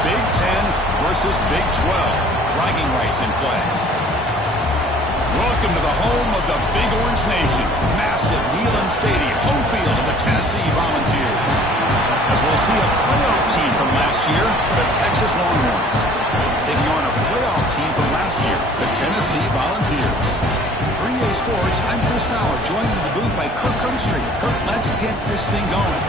Big Ten versus Big 12. Bragging rights in play. Welcome to the home of the Big Orange Nation. Massive Neyland Stadium, home field of the Tennessee Volunteers. As we'll see a playoff team from last year, the Texas Longhorns, taking on a playoff team from last year, the Tennessee Volunteers. For EA Sports, I'm Chris Fowler, joined in the booth by Kirk Cumstreet. Kirk, let's get this thing going.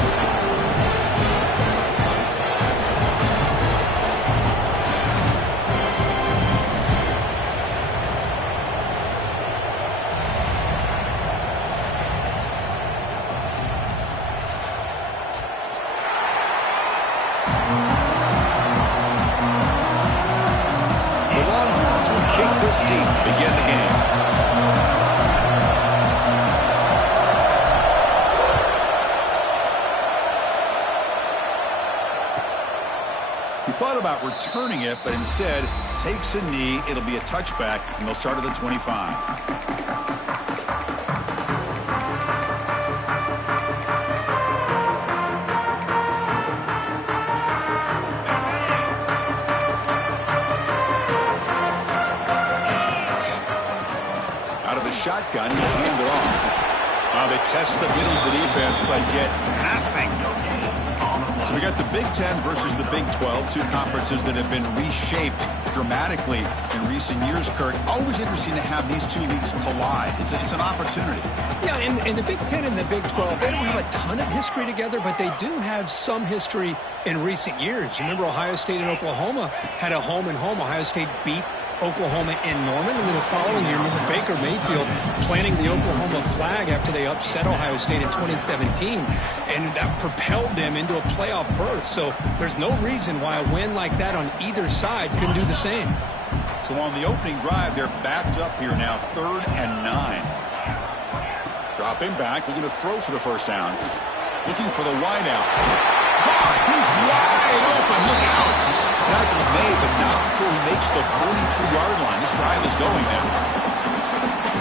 Begin the game. He thought about returning it, but instead takes a knee. It'll be a touchback, and they'll start at the 25. Shotgun, he'll hand it off. They test the middle of the defense, but get nothing. So we got the Big Ten versus the Big 12, two conferences that have been reshaped dramatically in recent years, Kirk. Always interesting to have these two leagues collide. It's an opportunity. Yeah, and the Big Ten and the Big 12, they don't have a ton of history together, but they do have some history in recent years. Remember, Ohio State and Oklahoma had a home-and-home. Ohio State beat Oklahoma in Norman, and then the following year, remember Baker Mayfield planting the Oklahoma flag after they upset Ohio State in 2017, and that propelled them into a playoff berth. So there's no reason why a win like that on either side couldn't do the same. So on the opening drive, they're backed up here now, 3rd and 9. Dropping back, looking to throw for the first down. Looking for the wideout. He's wide open, look out! Tackle's made, but not before he makes the 43-yard line. This drive is going now.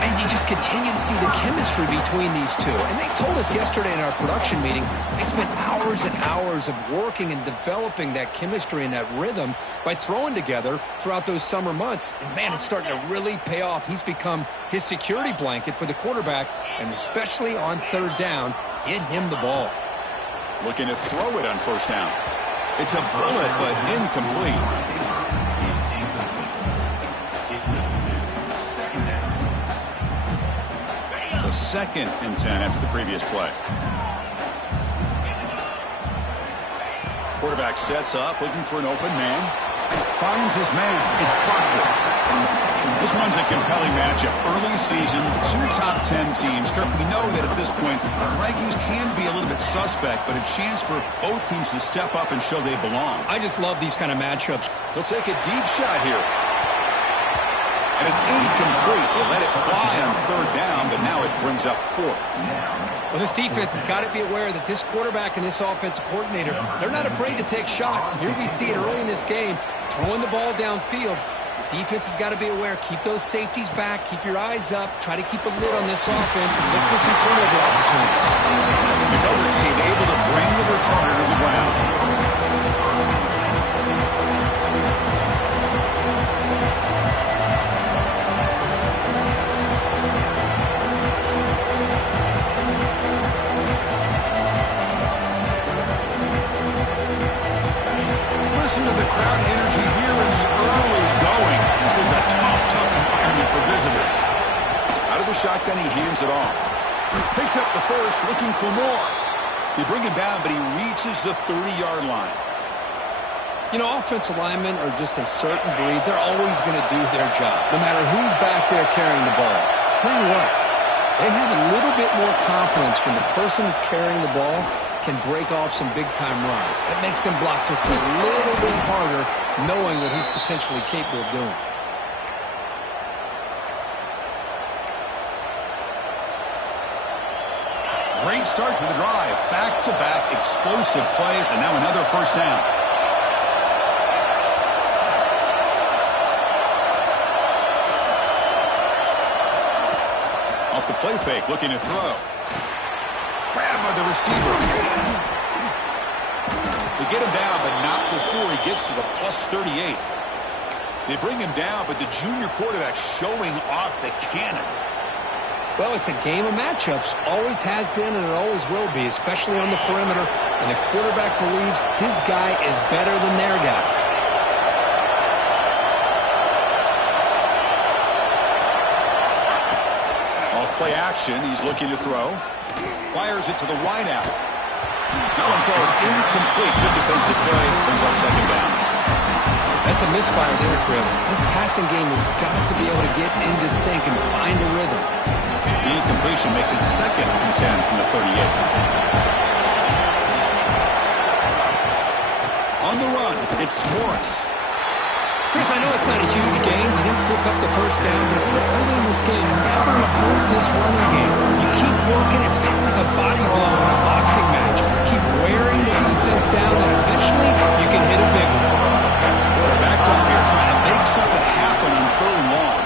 And you just continue to see the chemistry between these two. And they told us yesterday in our production meeting, they spent hours and hours of working and developing that chemistry and that rhythm by throwing together throughout those summer months. And, man, it's starting to really pay off. He's become his security blanket for the quarterback, and especially on 3rd down, get him the ball. Looking to throw it on 1st down. It's a bullet, but incomplete. So 2nd and 10 after the previous play. Quarterback sets up, looking for an open man. Finds his man. It's Proctor. This one's a compelling matchup. Early season, 2 top 10 teams. Kirk, we know that at this point, the rankings can be a little bit suspect, but a chance for both teams to step up and show they belong. I just love these kind of matchups. They'll take a deep shot here. And it's incomplete. They let it fly on 3rd down, but now it brings up 4th. Well, this defense has got to be aware that this quarterback and this offensive coordinator, they're not afraid to take shots. Here we see it early in this game, throwing the ball downfield. The defense has got to be aware. Keep those safeties back. Keep your eyes up. Try to keep a lid on this offense and look for some turnover opportunities. The coverage team able to bring the returner to the ground. Listen to the crowd energy here in the early going. This is a tough environment for visitors. Out of the shotgun, he hands it off. Picks up the first, looking for more. They bring him down, but he reaches the 30-yard line. You know, offensive linemen are just a certain breed. They're always going to do their job, no matter who's back there carrying the ball. I'll tell you what, they have a little bit more confidence when the person that's carrying the ball can break off some big-time runs. That makes them block just a little bit harder, knowing what he's potentially capable of doing. Great start to the drive. Back-to-back explosive plays, and now another 1st down. Off the play fake, looking to throw. Grabbed by the receiver. They get him down, but not before before he gets to the plus 38. They bring him down, but the junior quarterback showing off the cannon. Well, it's a game of matchups. Always has been and it always will be, especially on the perimeter. And the quarterback believes his guy is better than their guy. Off play action, he's looking to throw. Fires it to the wideout. That one falls incomplete. Good defensive play. Brings up second down. That's a misfire there, Chris. This passing game has got to be able to get into sync and find a rhythm. The incompletion makes it second and 10 from the 38. On the run, it's Morris. Chris, I know it's not a huge game. You didn't pick up the first down, but so early in this game, never hurt this running game. You keep working, it's kind of like a body blow in a boxing match. Keep wearing the defense down, and eventually you can hit a big one. They're backed up here trying to make something happen on third and long.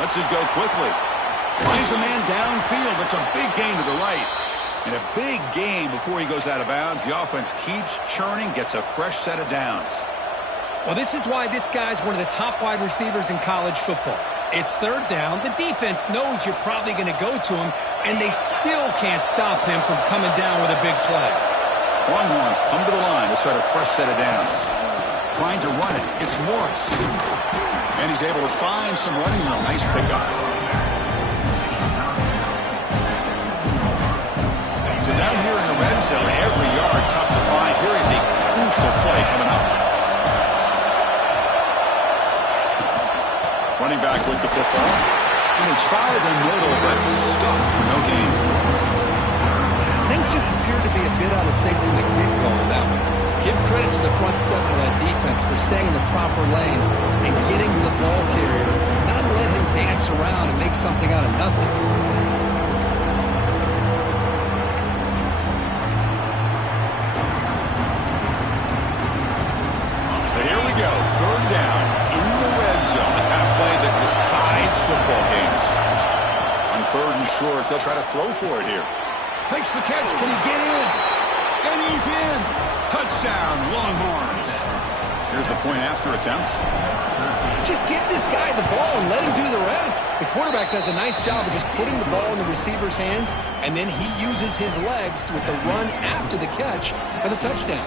Lets it go quickly. Finds a man downfield. It's a big gain to the right. And a big gain before he goes out of bounds. The offense keeps churning, gets a fresh set of downs. Well, this is why this guy's one of the top wide receivers in college football. It's third down. The defense knows you're probably going to go to him, and they still can't stop him from coming down with a big play. Longhorns come to the line to start a fresh set of downs. Trying to run it. It's Morris. And he's able to find some running room. Nice pickup. So down here in the red zone, every yard tough to find. Here is a crucial play coming up. Running back with the football. And they try the middle, but stuck for no gain. Things just appear to be a bit out of sync from the get-go on that one. Give credit to the front seven of that defense for staying in the proper lanes and getting to the ball carrier, not let him dance around and make something out of nothing. So here we go, third down in the red zone, the kind of play that decides football games. On third and short, they'll try to throw for it here. Makes the catch. Can he get in? And he's in. Touchdown, Longhorns. Here's the point after attempt. Just get this guy the ball and let him do the rest. The quarterback does a nice job of just putting the ball in the receiver's hands, and then he uses his legs with the run after the catch for the touchdown.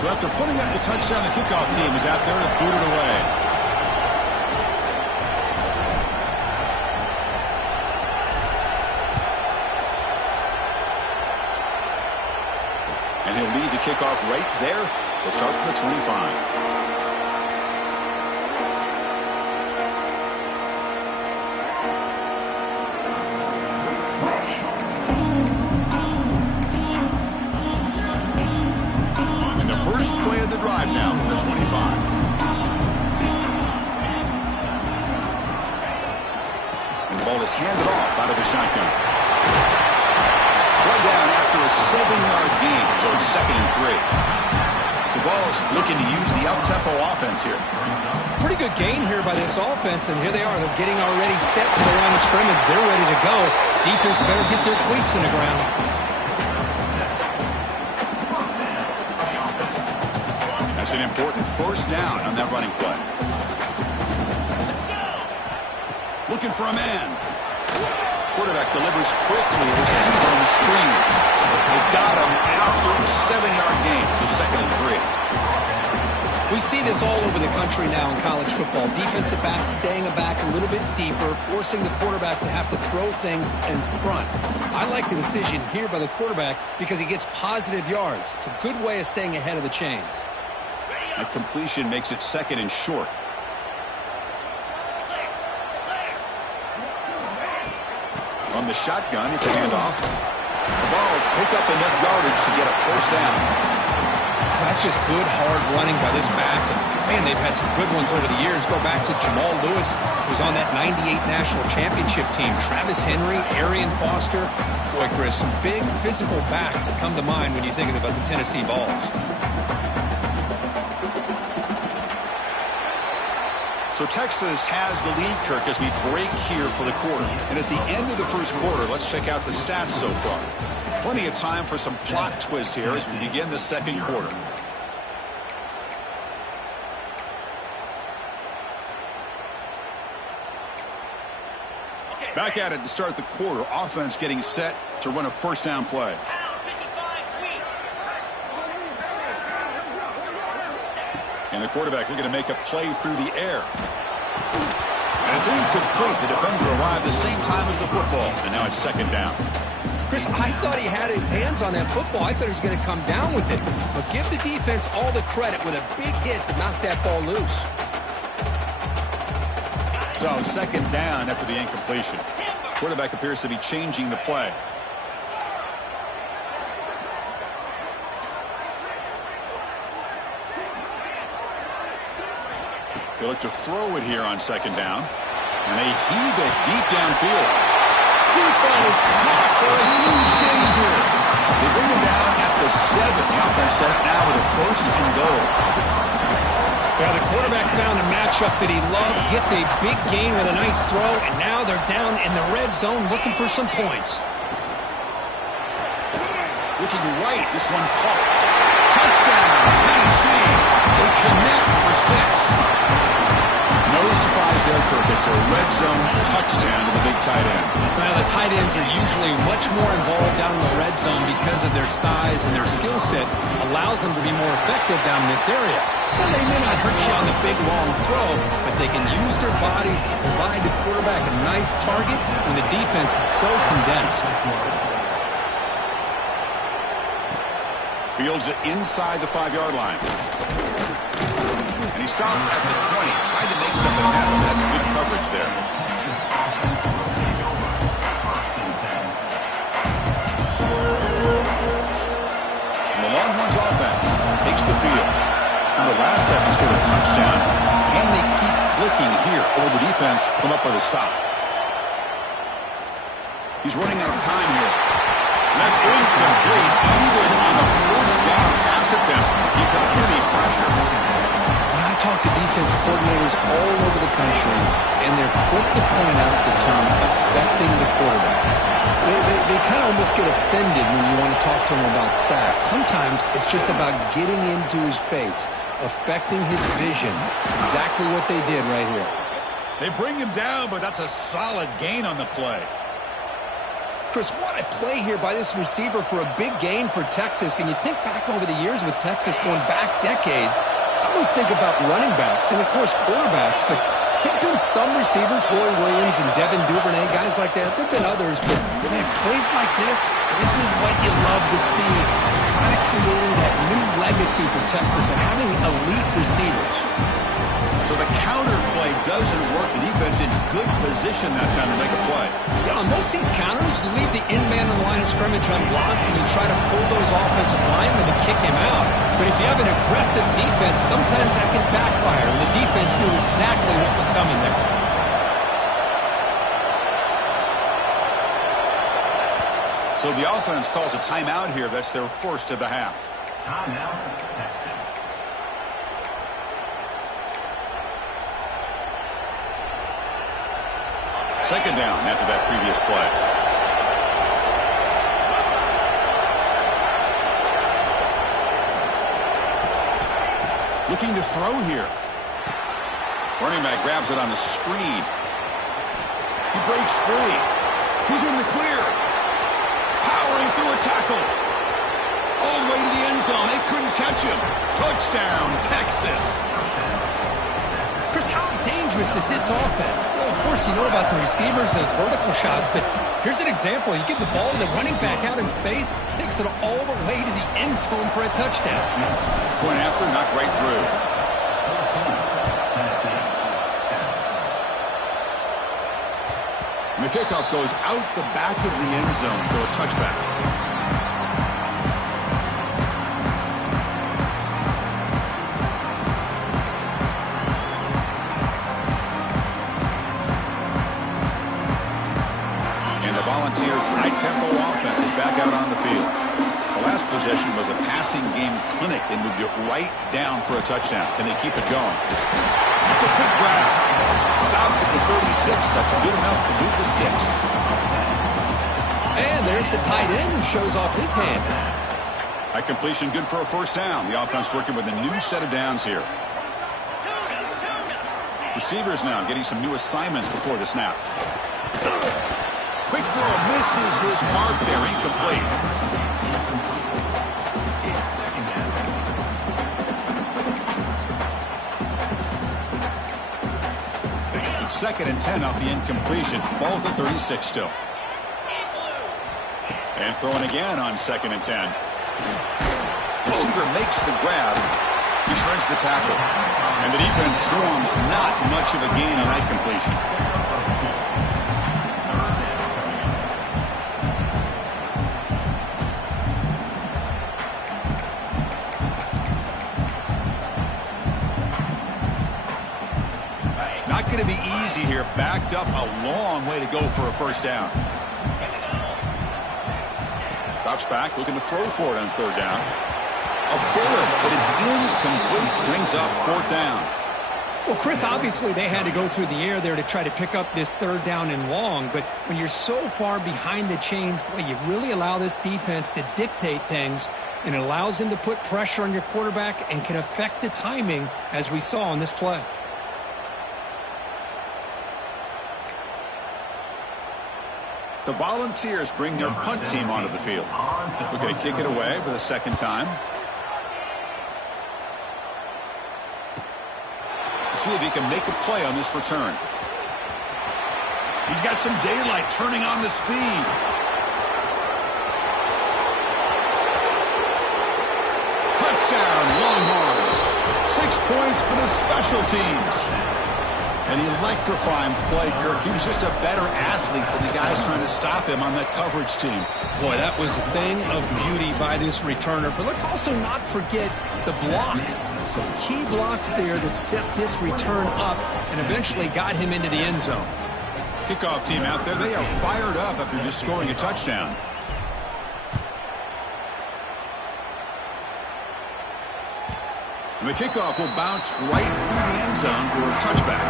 So after putting up the touchdown, the kickoff team is out there to boot it away. And he'll lead the kickoff right there. They'll start from the 25. And the first play of the drive now from the 25. And the ball is handed off out of the shotgun. Brought down after a 7-yard gain, so it's 2nd and 3. The ball's looking to use the up-tempo offense here. Pretty good gain here by this offense, and here they are. They're getting already set to the line of scrimmage. They're ready to go. Defense better get their cleats in the ground. That's an important first down on that running play. Looking for a man. Quarterback delivers quickly. Receiver on the screen. They got him after a 7-yard gain, so 2nd and 3. We see this all over the country now in college football. Defensive backs staying back a little bit deeper, forcing the quarterback to have to throw things in front. I like the decision here by the quarterback because he gets positive yards. It's a good way of staying ahead of the chains. A completion makes it 2nd and short. On the shotgun, it's a handoff. The ball is picked up enough yardage to get a first down. That's just good, hard running by this back. Man, they've had some good ones over the years. Go back to Jamal Lewis, who's on that 98 National Championship team. Travis Henry, Arian Foster. Boy, Chris, some big physical backs come to mind when you think about the Tennessee Vols. So Texas has the lead, Kirk, as we break here for the quarter. And at the end of the first quarter, let's check out the stats so far. Plenty of time for some plot twists here as we begin the second quarter. Back at it to start the quarter. Offense getting set to run a first down play. And the quarterback looking to make a play through the air. And it's incomplete. The defender arrived the same time as the football. And now it's second down. Chris, I thought he had his hands on that football. I thought he was going to come down with it. But give the defense all the credit with a big hit to knock that ball loose. So second down after the incompletion. Quarterback appears to be changing the play. They look to throw it here on second down. And they heave it deep downfield. Deep ball is caught for a huge gain here. They bring him down at the 7. The offense set up now with a first and goal. Yeah, the quarterback found a matchup that he loved, gets a big gain with a nice throw, and now they're down in the red zone looking for some points. Looking right, this one caught. Touchdown, Tennessee. They connect for 6. No surprise there, Kirk. It's a red zone touchdown to the big tight end. Well, the tight ends are usually much more involved down in the red zone because of their size and their skill set allows them to be more effective down in this area. Well, they may not hurt you on the big, long throw, but they can use their bodies to provide the quarterback a nice target when the defense is so condensed. Fields it inside the 5-yard line. And he stopped at the 20. Tried to make something happen. That's good coverage there. And the Longhorns offense takes the field. And the last second scored a touchdown. Can they keep clicking here? Or will the defense come up with a stop? He's running out of time here. And that's incomplete. Even on a fourth down pass attempt, he got heavy pressure. I talk to defense coordinators all over the country, and they're quick to point out the term affecting the quarterback. They kind of almost get offended when you want to talk to them about sacks. Sometimes it's just about getting into his face, affecting his vision. It's exactly what they did right here. They bring him down, but that's a solid gain on the play. Chris, what a play here by this receiver for a big gain for Texas. And you think back over the years with Texas going back decades, I always think about running backs and, of course, quarterbacks. But there have been some receivers, Roy Williams and Devin Duvernay, guys like that. There have been others. But, man, plays like this is what you love to see. Kind of creating that new legacy for Texas and having elite receivers. So the counter play doesn't work. The defense in good position that time to make a play. Yeah, on most of these counters, you leave the in-man in the line of scrimmage unblocked and you try to pull those offensive linemen to kick him out. But if you have an aggressive defense, sometimes that can backfire. And the defense knew exactly what was coming there. So the offense calls a timeout here. That's their first of the half. Timeout, Texas. Second down after that previous play. Looking to throw here. Running back grabs it on the screen. He breaks free. He's in the clear. Powering through a tackle. All the way to the end zone. They couldn't catch him. Touchdown, Texas. Chris, how dangerous is this offense? Well, of course, you know about the receivers, those vertical shots, but here's an example. You give the ball to the running back out in space, takes it all the way to the end zone for a touchdown. Point after, knocked right through. And the kickoff goes out the back of the end zone, so a touchback. Volunteers' high-tempo offense is back out on the field. The last possession was a passing game clinic. They moved it right down for a touchdown. Can they keep it going? That's a good grab. Stop at the 36. That's good enough to move the sticks. And there's the tight end who shows off his hands. That completion good for a first down. The offense working with a new set of downs here. Receivers now getting some new assignments before the snap. Quick throw misses his mark there. Incomplete. It's 2nd and 10 off the incompletion. Ball to 36 still. And throwing again on 2nd and 10. Receiver makes the grab. He shreds the tackle. And the defense storms. Not much of a gain on that completion. Not going to be easy here. Backed up a long way to go for a first down. Drops back, looking to throw for it on 3rd down. A bullet, but it's incomplete. Brings up 4th down. Well, Chris, obviously they had to go through the air there to try to pick up this 3rd down and long. But when you're so far behind the chains, boy, you really allow this defense to dictate things. And it allows them to put pressure on your quarterback and can affect the timing, as we saw on this play. The Volunteers bring their punt team onto the field. Looking to kick it away for the 2nd time. See if he can make a play on this return. He's got some daylight turning on the speed. Touchdown, Longhorns. 6 points for the special teams. An electrifying play, Kirk. He was just a better athlete than the guys trying to stop him on that coverage team. Boy, that was a thing of beauty by this returner. But let's also not forget the blocks. Some key blocks there that set this return up and eventually got him into the end zone. Kickoff team out there, they are fired up after just scoring a touchdown. And the kickoff will bounce right through the end zone for a touchback.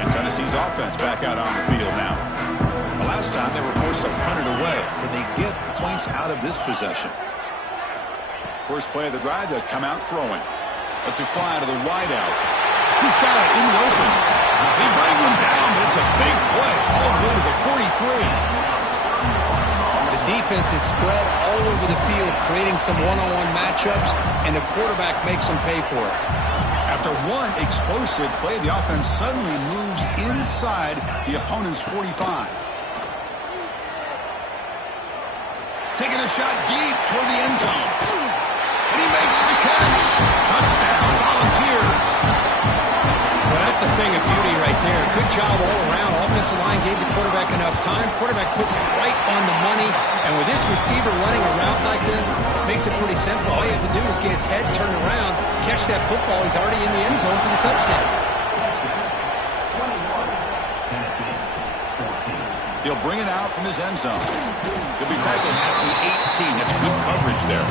And Tennessee's offense back out on the field now. The last time they were forced to punt it away. Can they get points out of this possession? First play of the drive, they'll come out throwing. Let's it fly to the wideout. He's got it in the open. They bring him down, but it's a big play all the way to the 43. The defense is spread all over the field, creating some one-on-one matchups, and the quarterback makes them pay for it. After one explosive play, the offense suddenly moves inside the opponent's 45. Taking a shot deep toward the end zone. And he makes the catch. Touchdown, Volunteers. Well, that's a thing of beauty right there. Good job all around. Offensive line gave the quarterback enough time. Quarterback puts it right on the money. And with this receiver running a route like this, makes it pretty simple. All you have to do is get his head turned around, catch that football. He's already in the end zone for the touchdown. He'll bring it out from his end zone. He'll be tackled at the 18. That's good coverage there.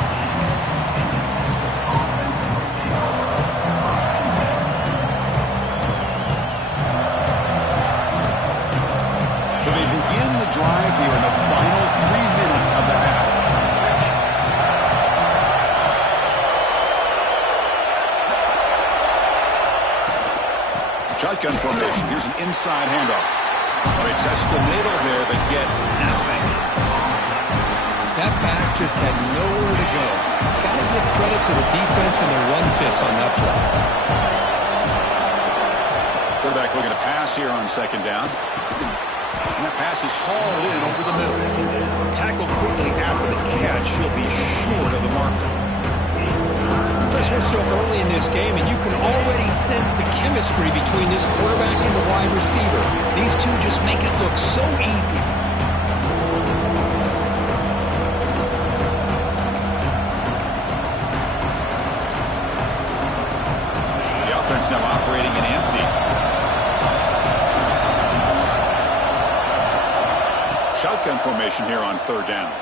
So they begin the drive here in the final 3 minutes of the half. Shotgun formation. Here's an inside handoff. They test the middle there, but get nothing. That back just had nowhere to go. Got to give credit to the defense and the run fits on that play. Quarterback looking to pass here on 2nd down. And that pass is hauled in over the middle. Tackled quickly after the catch. He'll be short of the marker. Chris, we're still early in this game, and you can already sense the chemistry between this quarterback and the wide receiver. These two just make it look so easy. The offense now operating in empty. Shotgun formation here on 3rd down.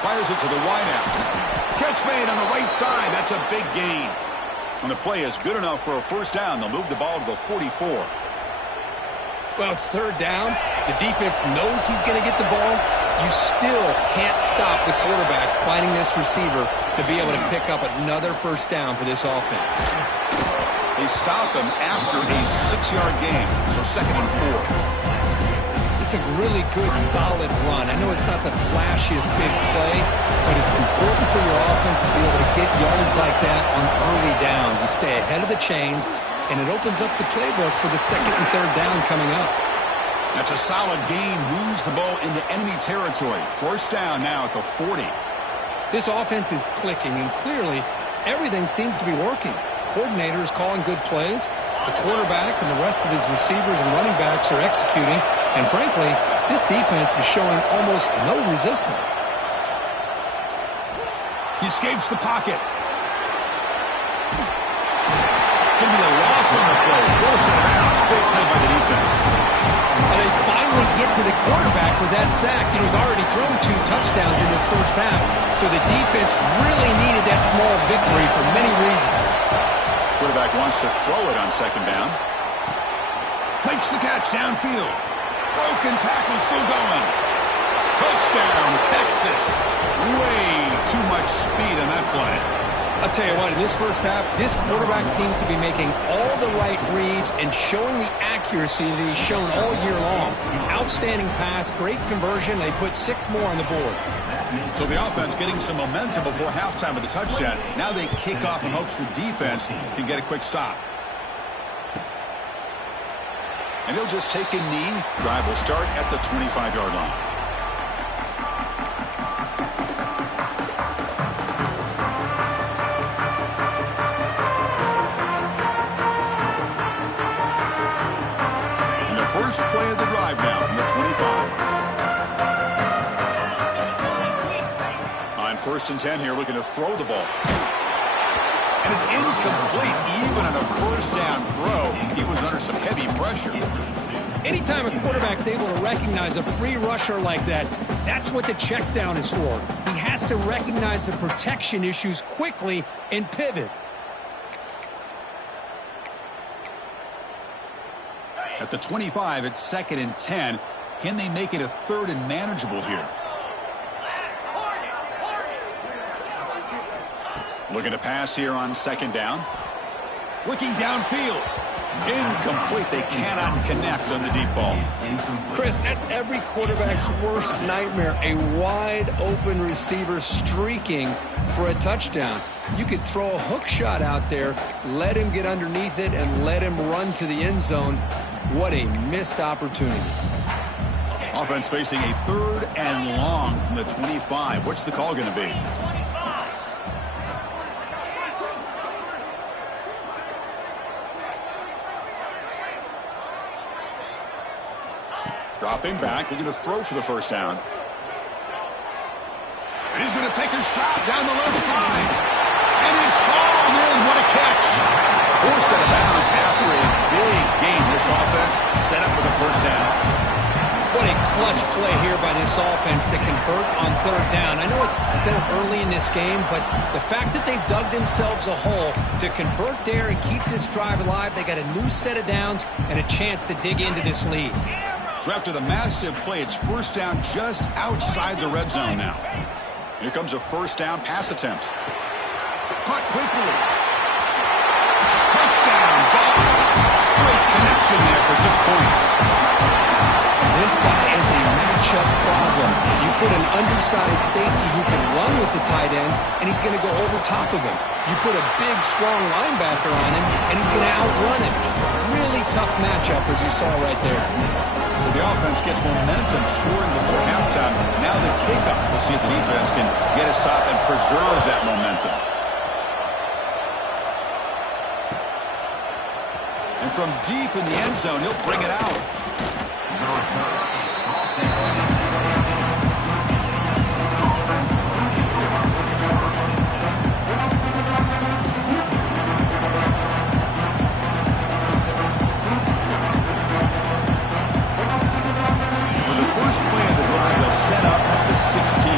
Fires it to the wideout. Catch made on the right side. That's a big gain. And the play is good enough for a first down. They'll move the ball to the 44. Well, it's third down. The defense knows he's going to get the ball. You still can't stop the quarterback finding this receiver to be able to pick up another first down for this offense. They stop him after a 6-yard gain, so 2nd and 4. It's a really good, solid run. I know it's not the flashiest big play, but it's important for your offense to be able to get yards like that on early downs. You stay ahead of the chains, and it opens up the playbook for the 2nd and 3rd down coming up. That's a solid gain. Moves the ball into enemy territory. First down now at the 40. This offense is clicking, and clearly everything seems to be working. The coordinator is calling good plays. The quarterback and the rest of his receivers and running backs are executing. And frankly, this defense is showing almost no resistance. He escapes the pocket. It's going to be a loss on the play. Force it out. Great play by the defense. And they finally get to the quarterback with that sack. He was already thrown 2 touchdowns in this first half. So the defense really needed that small victory for many reasons. Quarterback wants to throw it on 2nd down. Makes the catch downfield. Broken tackle still going. Touchdown, Texas. Way too much speed on that play. I'll tell you what, in this first half, this quarterback seems to be making all the right reads and showing the accuracy that he's shown all year long. Outstanding pass, great conversion. They put 6 more on the board. So the offense getting some momentum before halftime with the touchdown. Now they kick off in hopes the defense can get a quick stop. And he'll just take a knee. Drive will start at the 25-yard line. And the first play of the drive now from the 25. On 1st and 10 here, looking to throw the ball. And it's incomplete. Even on a first down throw, he was under some heavy pressure. Anytime a quarterback's able to recognize a free rusher like that, that's what the check down is for. He has to recognize the protection issues quickly and pivot. At the 25, it's 2nd and 10. Can they make it a 3rd and manageable here? Looking to pass here on 2nd down. Looking downfield. Incomplete. They cannot connect on the deep ball. Chris, that's every quarterback's worst nightmare. A wide open receiver streaking for a touchdown. You could throw a hook shot out there, let him get underneath it, and let him run to the end zone. What a missed opportunity. Offense facing a 3rd and long from the 25. What's the call going to be? Dropping back, looking to throw for the first down. And he's going to take a shot down the left side. And he's hauled in. What a catch. Forced out of bounds after a big gain. This offense set up for the first down. What a clutch play here by this offense to convert on 3rd down. I know it's still early in this game, but the fact that they've dug themselves a hole to convert there and keep this drive alive, they got a new set of downs and a chance to dig into this lead. So after the massive play, it's first down just outside the red zone now. Here comes a first down pass attempt. Caught quickly. Touchdown, Dogs. Great connection there for 6 points. This guy is a matchup problem. You put an undersized safety who can run with the tight end, and he's going to go over top of him. You put a big, strong linebacker on him, and he's going to outrun him. Just a really tough matchup, as you saw right there. So the offense gets momentum, scoring before halftime. Now the kickoff. We'll see if the defense can get a stop and preserve that momentum. And from deep in the end zone, he'll bring it out. For the first play of the drive, they'll set up at the 16.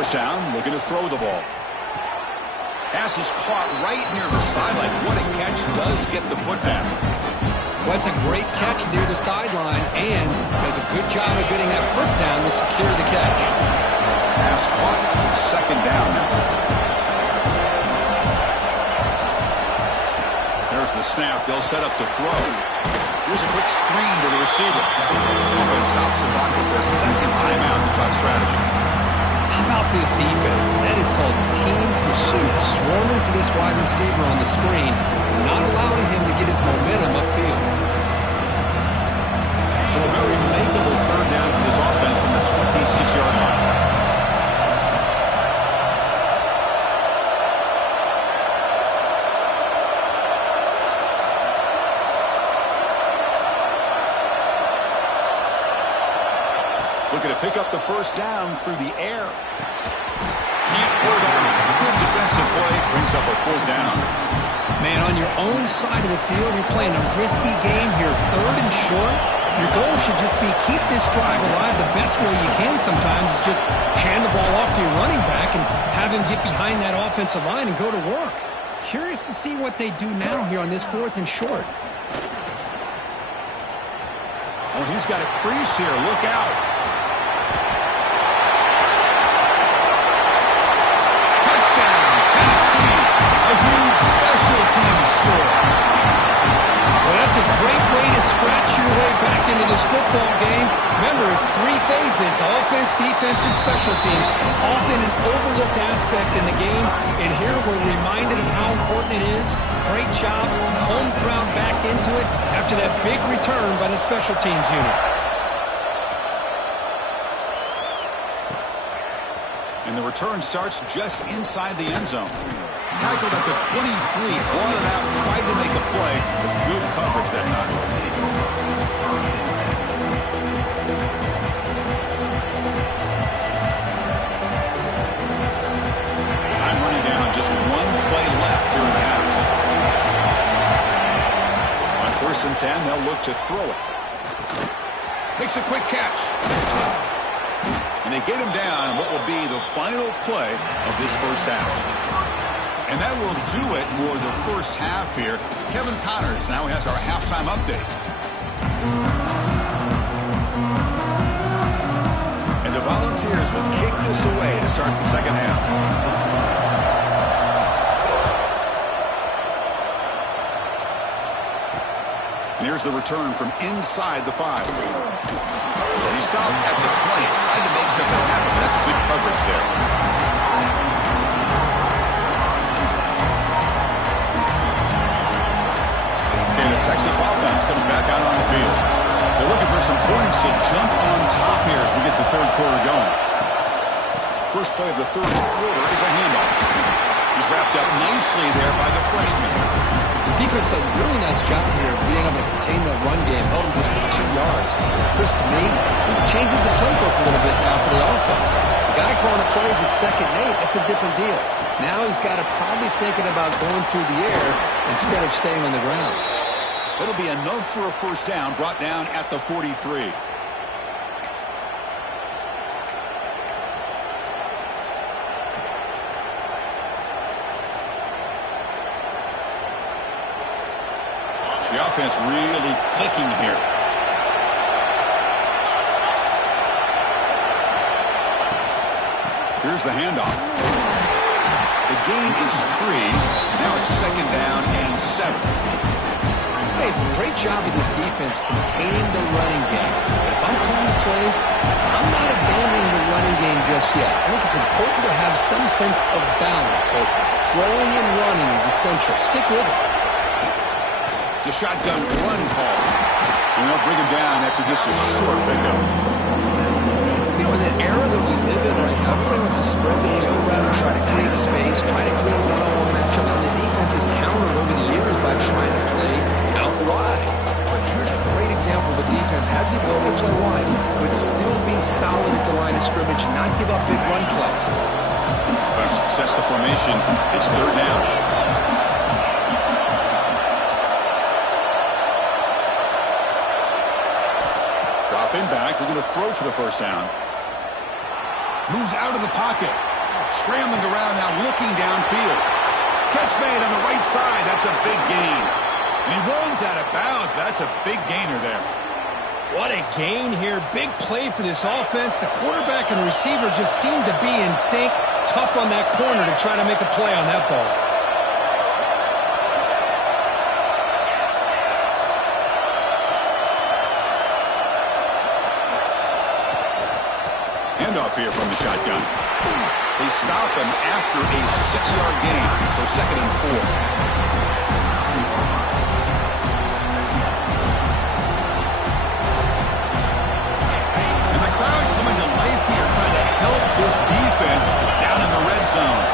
First down, looking to throw the ball. Pass is caught right near the sideline. What a catch, does get the foot back. Well, that's a great catch near the sideline and does a good job of getting that foot down to secure the catch. Pass caught, second down now. There's the snap. They'll set up to throw. Here's a quick screen to the receiver. Offense stops the block with their second timeout to talk strategy. How about this defense? That is called team pursuit. Swarming to this wide receiver on the screen, not allowing him to get his momentum upfield. So a very makeable third down for this offense from the 26-yard line. Looking to pick up the first down through the air. Can't hold on. Good defensive play. Brings up a fourth down. Man, on your own side of the field, you're playing a risky game here. Third and short. Your goal should just be keep this drive alive the best way you can sometimes is just hand the ball off to your running back and have him get behind that offensive line and go to work. Curious to see what they do now here on this fourth and short. Oh, he's got a crease here. Look out. A huge special teams score. Well, that's a great way to scratch your way back into this football game. Remember, it's three phases: offense, defense, and special teams. Often an overlooked aspect in the game. And here we're reminded of how important it is. Great job. Home crowd back into it after that big return by the special teams unit. And the return starts just inside the end zone. Tackled at the 23, brought it out, tried to make a play, but good coverage that time. Time running down, just one play left here in the half. On 1st and 10, they'll look to throw it. Makes a quick catch. And they get him down what will be the final play of this first half. And that will do it for the first half here. Kevin Connors now has our halftime update. And the Volunteers will kick this away to start the second half. And here's the return from inside the 5. And he stopped at the 20, trying to make something happen. That's good coverage there. Texas offense comes back out on the field. They're looking for some points to jump on top here as we get the third quarter going. First play of the third quarter is a handoff. He's wrapped up nicely there by the freshman. The defense does a really nice job here of being able to contain the run game, held him just for 2 yards. Chris, to me, this changes the playbook a little bit now for the offense. The guy calling the plays at 2nd and 8, that's a different deal. Now he's got to probably thinking about going through the air instead of staying on the ground. It'll be enough for a first down, brought down at the 43. The offense really clicking here. Here's the handoff. The gain is 3. Now it's 2nd down and 7. Hey, it's a great job of this defense containing the running game. But if I'm calling plays, I'm not abandoning the running game just yet. I think it's important to have some sense of balance. So throwing and running is essential. Stick with it. It's a shotgun run call. And they'll bring him down after just a short pickup. You know, in the era that we live in right now, everybody wants to spread the field around, try to create space, try to create one-on-one matchups, and the defense has countered over the years by trying to play out wide. But here's a great example of a defense has the ability to play wide, but still be solid at the line of scrimmage, not give up big run plays. Defense sets the formation. It's 3rd down. Drop in back. We're going to throw for the first down. Moves out of the pocket. Scrambling around now, looking downfield. Catch made on the right side. That's a big gain. And he runs out of bounds. That's a big gainer there. What a gain here. Big play for this offense. The quarterback and receiver just seem to be in sync. Tough on that corner to try to make a play on that ball. Handoff here from the shotgun. They stop him after a 6-yard gain, so 2nd and 4. This defense down in the red zone.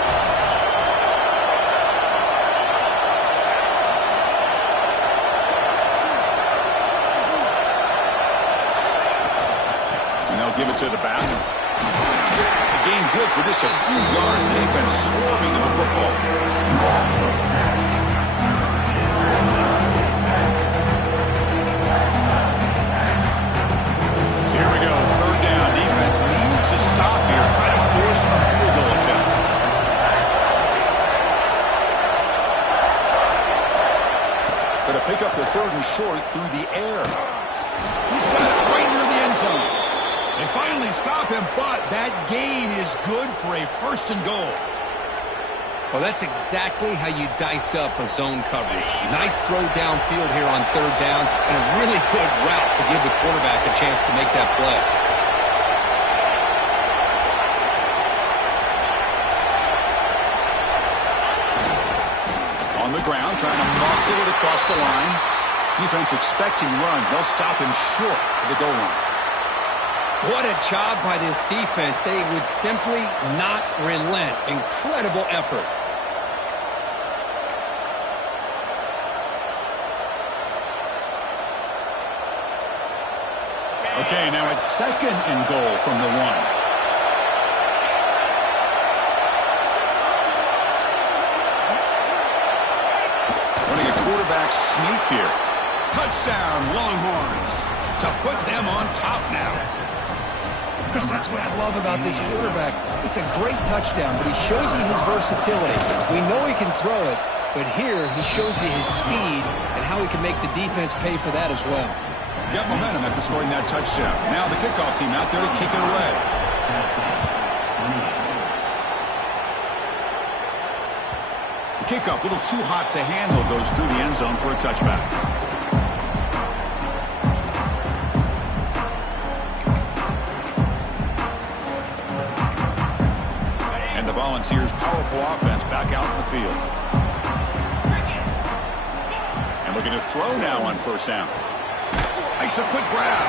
And they'll give it to the back. The game good for just a few yards. The defense swarming to the football. Here we go, 3rd down. Defense needs to stop here. Try to force a field goal attempt. Going to pick up the 3rd and short through the air. He's got it right near the end zone. They finally stop him, but that gain is good for a 1st and goal. Well, that's exactly how you dice up a zone coverage. Nice throw downfield here on 3rd down, and a really good route to give the quarterback a chance to make that play. On the ground, trying to muscle it across the line. Defense expecting run. They'll stop him short of the goal line. What a job by this defense. They would simply not relent. Incredible effort. Okay, now it's 2nd and goal from the 1. Running a quarterback sneak here. Touchdown, Longhorns. To put them on top now. Chris, that's what I love about this quarterback. It's a great touchdown, but he shows you his versatility. We know he can throw it, but here he shows you his speed and how he can make the defense pay for that as well. Got momentum after scoring that touchdown. Now the kickoff team out there to kick it away. The kickoff, a little too hot to handle, goes through the end zone for a touchback. And the Volunteers' powerful offense back out in the field. And looking to throw now on 1st down. Makes a quick grab.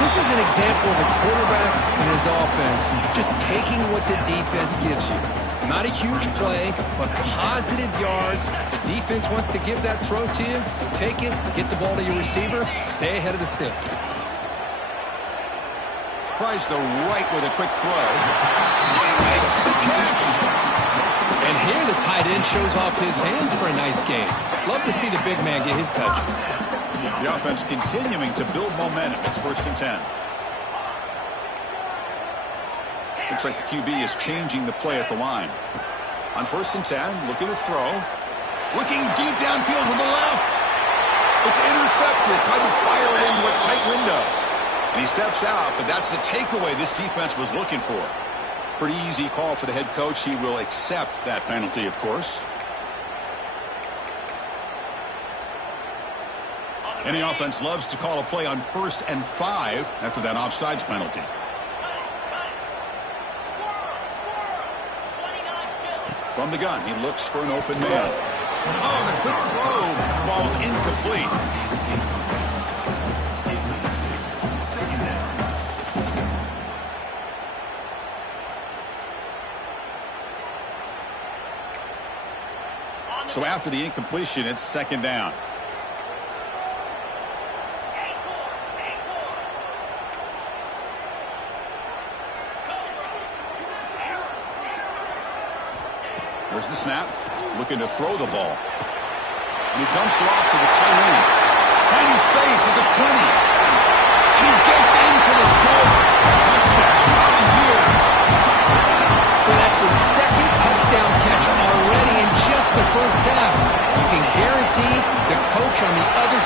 This is an example of a quarterback and his offense just taking what the defense gives you. Not a huge play, but positive yards. The defense wants to give that throw to you. Take it, get the ball to your receiver, stay ahead of the sticks. Tries the right with a quick throw. He makes the catch. And here the tight end shows off his hands for a nice game. Love to see the big man get his touches. The offense continuing to build momentum. It's 1st and 10. Looks like the QB is changing the play at the line. On 1st and 10, looking to throw. Looking deep downfield to the left. It's intercepted. Tried to fire it into a tight window. And he steps out, but that's the takeaway this defense was looking for. Pretty easy call for the head coach. He will accept that penalty, of course. Any offense loves to call a play on 1st and 5 after that offsides penalty. From the gun, he looks for an open man. Oh, the quick throw falls incomplete. So after the incompletion, it's 2nd down. There's the snap. Looking to throw the ball. And he dumps it off to the tight end. Tiny space at the 20. And he gets in for the score. Touchdown, Volunteers.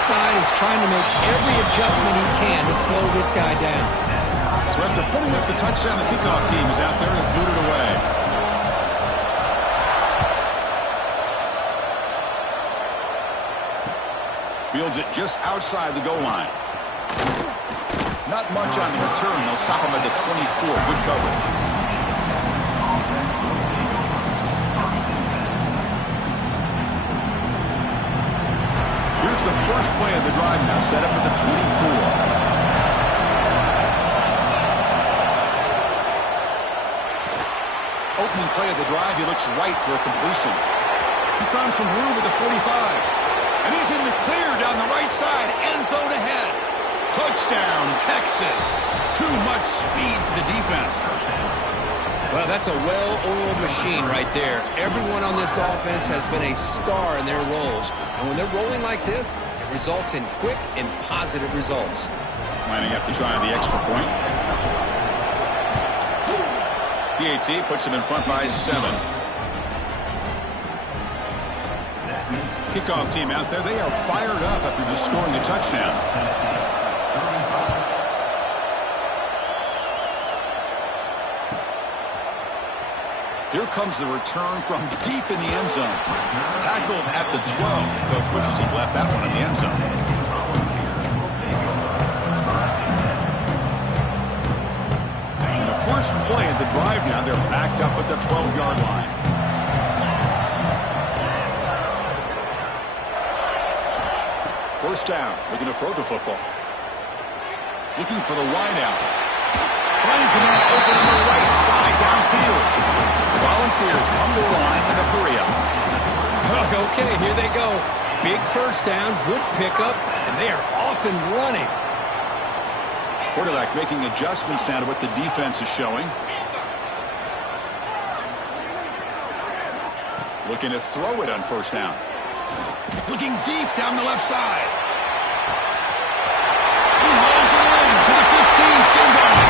side is trying to make every adjustment he can to slow this guy down. So after putting up the touchdown, the kickoff team is out there to boot it away. Fields it just outside the goal line. Not much on the return. They'll stop him at the 24. Good coverage. Here's the first play of the drive now, set up at the 24. Opening play of the drive, he looks right for a completion. He's found some room at the 45. And he's in the clear down the right side, end zone ahead. Touchdown, Texas. Too much speed for the defense. Well, that's a well-oiled machine right there. Everyone on this offense has been a star in their roles. And when they're rolling like this, it results in quick and positive results. Lining up to try the extra point. PAT puts him in front by 7. Kickoff team out there, they are fired up after just scoring a touchdown. Here comes the return from deep in the end zone. Tackled at the 12. The coach wishes he'd left that one in the end zone. The first play of the drive now, they're backed up at the 12-yard line. First down, looking to throw the football. Looking for the wide out. Finds a man open on the right side downfield. The Volunteers come to the line in a hurry up. Okay, here they go. Big first down, good pickup, and they are off and running. Quarterback making adjustments now to what the defense is showing. Looking to throw it on first down. Looking deep down the left side. He hauls it in to the 15, still going.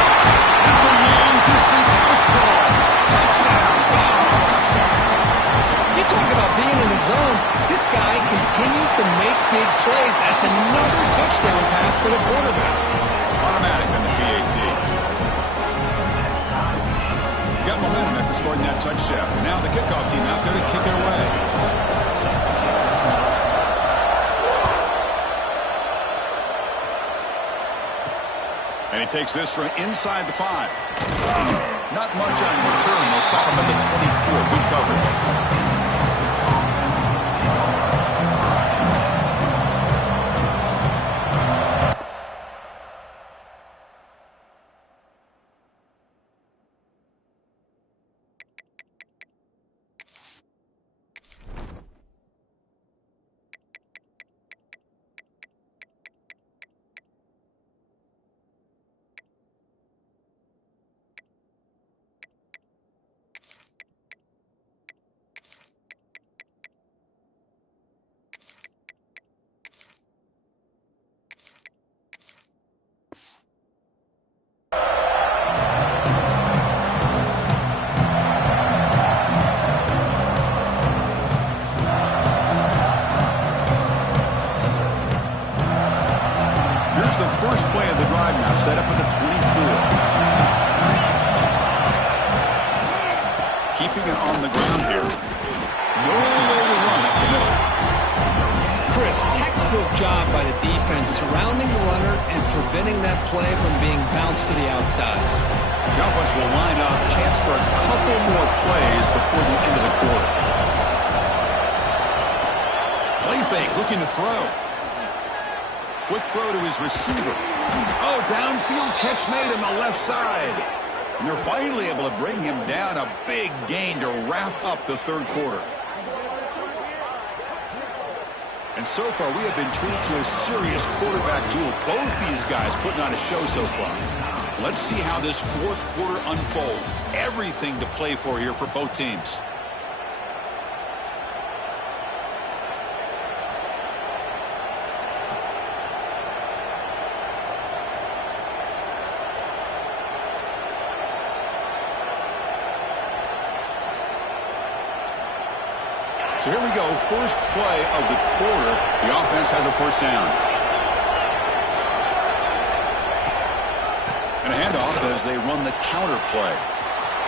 That's a long-distance house call. Touchdown, Bombs. You talk about being in the zone. This guy continues to make big plays. That's another touchdown pass for the quarterback. Automatic on the PAT. Got momentum after scoring that touchdown. Now the kickoff team out there to kick it away. And he takes this from inside the 5. Not much on the return. They'll stop him at the 24. Good coverage. First play of the drive now, set up at the 24. Keeping it on the ground here. No way to run up the middle. Chris, textbook job by the defense surrounding the runner and preventing that play from being bounced to the outside. The offense will line up. Chance for a couple more plays before the end of the quarter. Play fake, looking to throw. Quick throw to his receiver. Oh, downfield catch made on the left side. And they're finally able to bring him down. A big gain to wrap up the third quarter. And so far, we have been treated to a serious quarterback duel. Both these guys putting on a show so far. Let's see how this fourth quarter unfolds. Everything to play for here for both teams. So here we go, first play of the quarter. The offense has a first down. And a handoff as they run the counter play.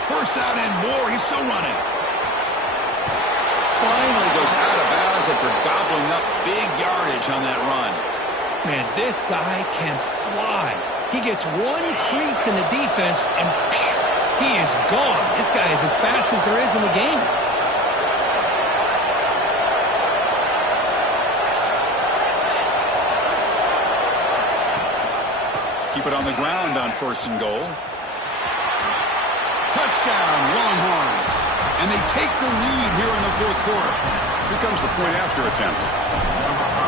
First down and more. He's still running. Finally goes out of bounds after gobbling up big yardage on that run. Man, this guy can fly. He gets one crease in the defense, and phew, he is gone. This guy is as fast as there is in the game. Keep it on the ground on first and goal. Touchdown, Longhorns. And they take the lead here in the fourth quarter. Here comes the point after attempt.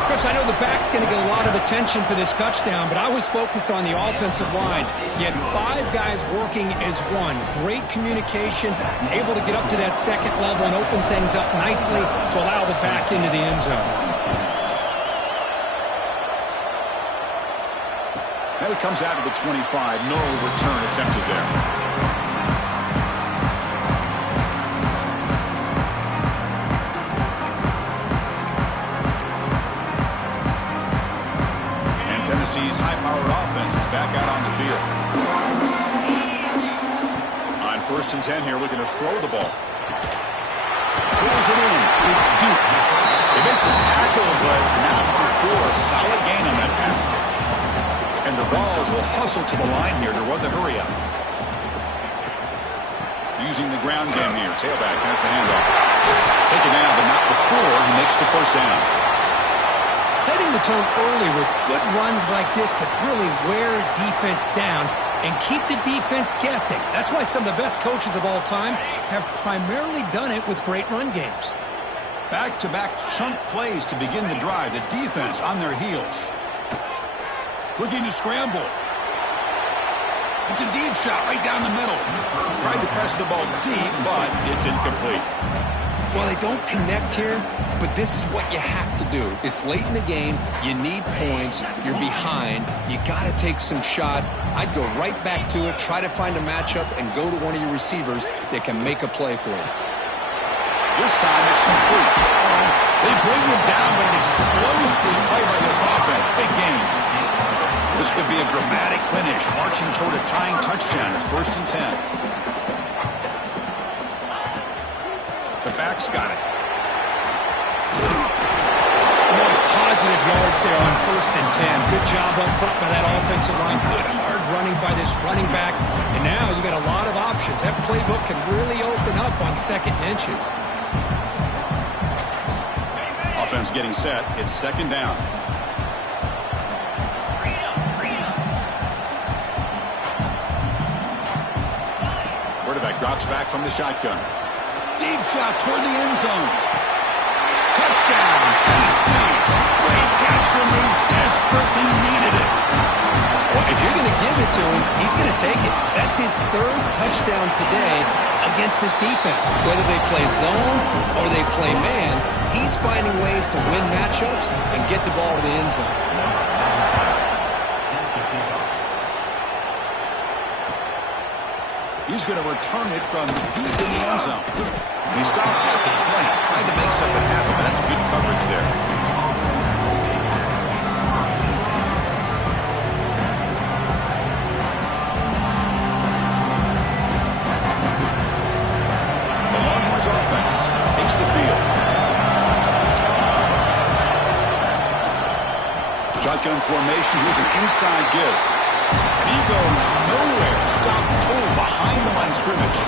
Chris, I know the back's going to get a lot of attention for this touchdown, but I was focused on the offensive line. You had 5 guys working as one. Great communication, able to get up to that second level and open things up nicely to allow the back into the end zone. And it comes out of the 25. No return attempted there. Tennessee's high-powered offense is back out on the field. On first and 10 here, looking to throw the ball. Pulls it in. It's Duke. They make the tackle, but not before a solid gain on that pass. And the Vols will hustle to the line here to run the hurry-up. Using the ground game here. Tailback has the handoff. Taken down, but not before he makes the first down. Setting the tone early with good runs like this could really wear defense down and keep the defense guessing. That's why some of the best coaches of all time have primarily done it with great run games. Back-to-back chunk plays to begin the drive. The defense on their heels. Looking to scramble. It's a deep shot right down the middle. Tried to press the ball deep, but it's incomplete. Well, they don't connect here, but this is what you have to do. It's late in the game. You need points. You're behind. You got to take some shots. I'd go right back to it, try to find a matchup, and go to one of your receivers that can make a play for you. This time it's complete. They bring him down, but an explosive play by this offense. Big game. This could be a dramatic finish, marching toward a tying touchdown. It's first and 10. The back's got it. More positive yards there on first and 10. Good job up front by that offensive line. Good hard running by this running back. And now you got a lot of options. That playbook can really open up on second and inches. Offense getting set. It's second down. Quarterback drops back from the shotgun. Deep shot toward the end zone. Touchdown, Tennessee. Great catch when they desperately needed it. Well, if you're going to give it to him, he's going to take it. That's his 3rd touchdown today against this defense. Whether they play zone or they play man, he's finding ways to win matchups and get the ball to the end zone. He's going to return it from deep in the end zone. He stopped at the 20, trying to make something happen. That's good coverage there. The Longhorns offense takes the field. Shotgun formation. Here's an inside give. And he goes nowhere. Stop cold behind the line of scrimmage.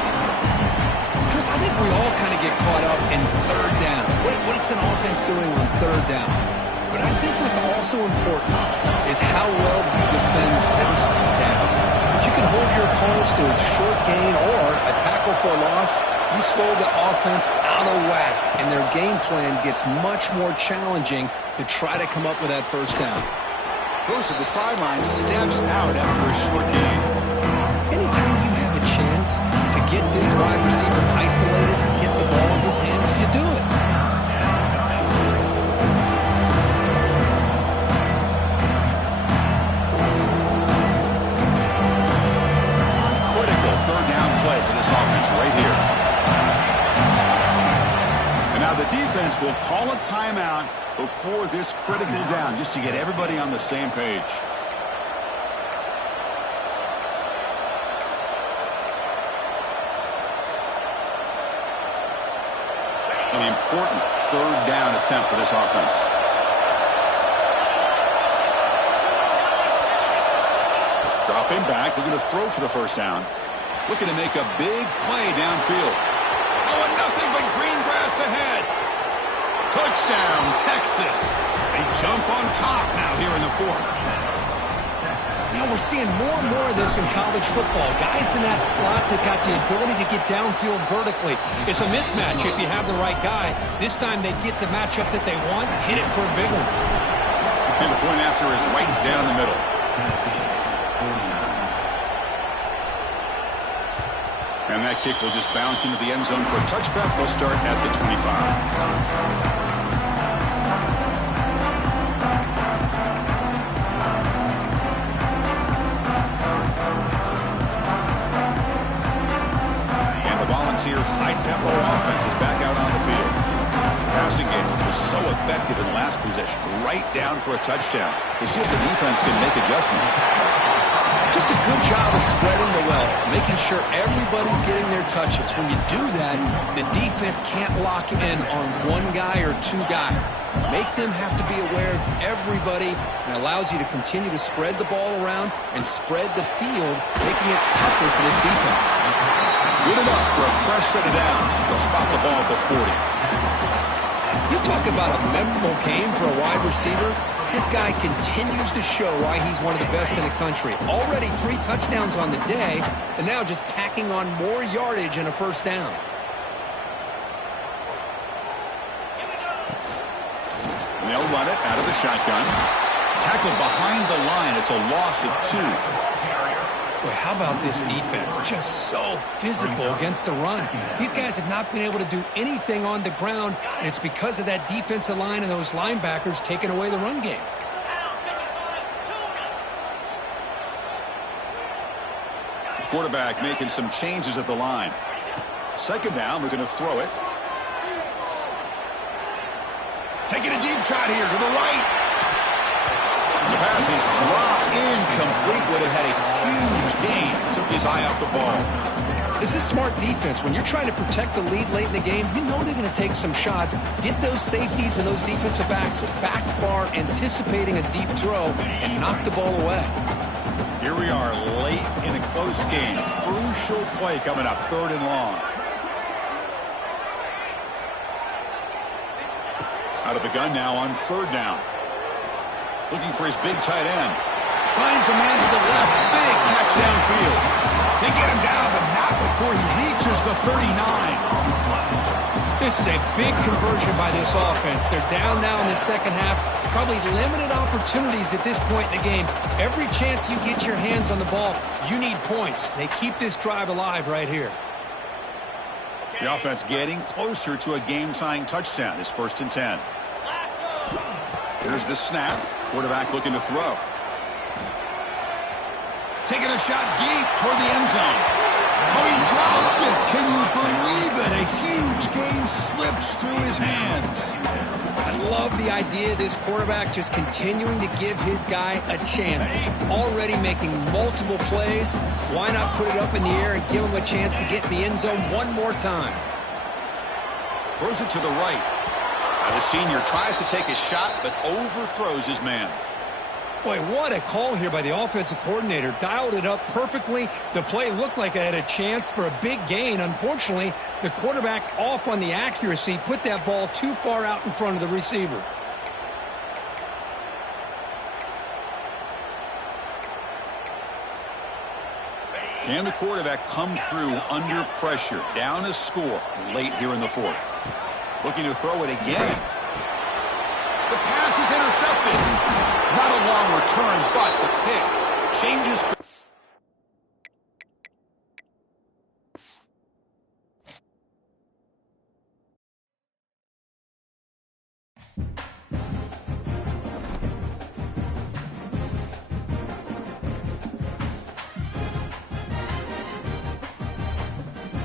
Chris, I think we all kind of get caught up in third down. What's an offense doing on third down? But I think what's also important is how well you defend first down. If you can hold your opponents to a short gain or a tackle for a loss, you throw the offense out of whack, and their game plan gets much more challenging to try to come up with that first down. Goes to the sideline, steps out after a short gain. Anytime you have a chance to get this wide receiver isolated and get the ball in his hands, you do it. Critical third down play for this offense right here. And now the defense will call a timeout before this critical down just to get everybody on the same page. An important third down attempt for this offense. Dropping back, looking to throw for the first down. Looking to make a big play downfield. Oh, and nothing but green grass ahead. Touchdown, Texas. They jump on top now here in the fourth. Now we're seeing more and more of this in college football. Guys in that slot that got the ability to get downfield vertically. It's a mismatch if you have the right guy. This time they get the matchup that they want, hit it for a big one. And the point after is right down the middle. And that kick will just bounce into the end zone for a touchback. They'll start at the 25. Volunteers' high-tempo offense is back out on the field. Passing game was so effective in last possession, right down for a touchdown. We'll see if the defense can make adjustments. Just a good job of spreading the wealth, making sure everybody's getting their touches. When you do that, the defense can't lock in on one guy or two guys. Make them have to be aware of everybody, and allows you to continue to spread the ball around and spread the field, making it tougher for this defense. Good enough for a fresh set of downs. They'll spot the ball at the 40. You talk about a memorable game for a wide receiver. This guy continues to show why he's one of the best in the country. Already 3 touchdowns on the day, and now just tacking on more yardage and a first down. And they'll run it out of the shotgun. Tackled behind the line. It's a loss of 2. Boy, how about this defense? Just so physical against the run. These guys have not been able to do anything on the ground, and it's because of that defensive line and those linebackers taking away the run game. Quarterback making some changes at the line. Second down, we're going to throw it. Taking a deep shot here to the right. The pass is dropped incomplete. Would have had a huge gain. Took his eye off the ball. This is smart defense. When you're trying to protect the lead late in the game, you know they're going to take some shots. Get those safeties and those defensive backs back far, anticipating a deep throw, and knock the ball away. Here we are late in a close game. Crucial play coming up, 3rd and long. Out of the gun now on 3rd down. Looking for his big tight end. Finds a man to the left. Big catch downfield. They get him down, but not before he reaches the 39. This is a big conversion by this offense. They're down now in the second half. Probably limited opportunities at this point in the game. Every chance you get your hands on the ball, you need points. They keep this drive alive right here. The offense getting closer to a game-tying touchdown. It's 1st and 10. Here's the snap. Quarterback looking to throw. Taking a shot deep toward the end zone. Oh, he dropped it. Can you believe it? A huge gain slips through his hands. I love the idea of this quarterback just continuing to give his guy a chance. Already making multiple plays. Why not put it up in the air and give him a chance to get in the end zone one more time? Throws it to the right. The senior tries to take a shot, but overthrows his man. Boy, what a call here by the offensive coordinator. Dialed it up perfectly. The play looked like it had a chance for a big gain. Unfortunately, the quarterback off on the accuracy, put that ball too far out in front of the receiver. Can the quarterback come through under pressure? Down a score late here in the 4th. Looking to throw it again. The pass is intercepted. Not a long return, but the pick changes